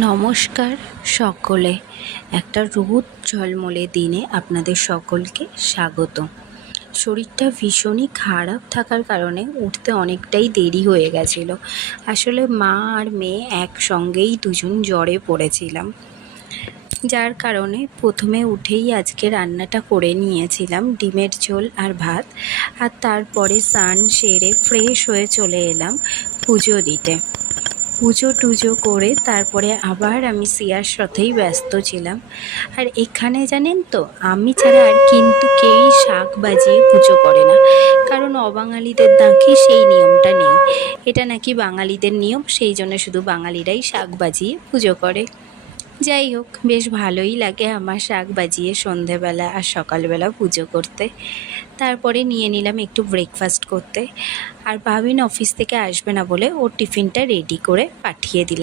নমস্কার সকলে। একটা রোদ ঝলমলে দিনে আপনাদের সকলকে স্বাগত। শরীরটা ভীষণই খারাপ থাকার কারণে উঠতে অনেকটাই দেরি হয়ে গেছিলো। আসলে মা আর মেয়ে একসঙ্গেই দুজন জ্বরে পড়েছিলাম, যার কারণে প্রথমে উঠেই আজকে রান্নাটা করে নিয়েছিলাম ডিমের ঝোল আর ভাত। আর তারপরে স্নান সেরে ফ্রেশ হয়ে চলে এলাম পুজো দিতে। পুজো টুজো করে তারপরে আবার আমি সিয়ার সাথেই ব্যস্ত ছিলাম। আর এখানে জানেন তো, আমি ছাড়া আর কিন্তু কেউই শাঁখ বাজিয়ে পুজো করে না, কারণ অবাঙালিদের নাকি সেই নিয়মটা নেই। এটা নাকি বাঙালিদের নিয়ম, সেই জন্য শুধু বাঙালিরাই শাঁখ বাজিয়ে পুজো করে। যাই হোক, বেশ ভালোই লাগে আমার শাঁখ বাজিয়ে সন্ধেবেলা আর সকালবেলা পুজো করতে। তারপরে নিয়ে নিলাম একটু ব্রেকফাস্ট করতে। আর ভাবিন অফিস থেকে আসবে না বলে ওর টিফিনটা রেডি করে পাঠিয়ে দিলাম।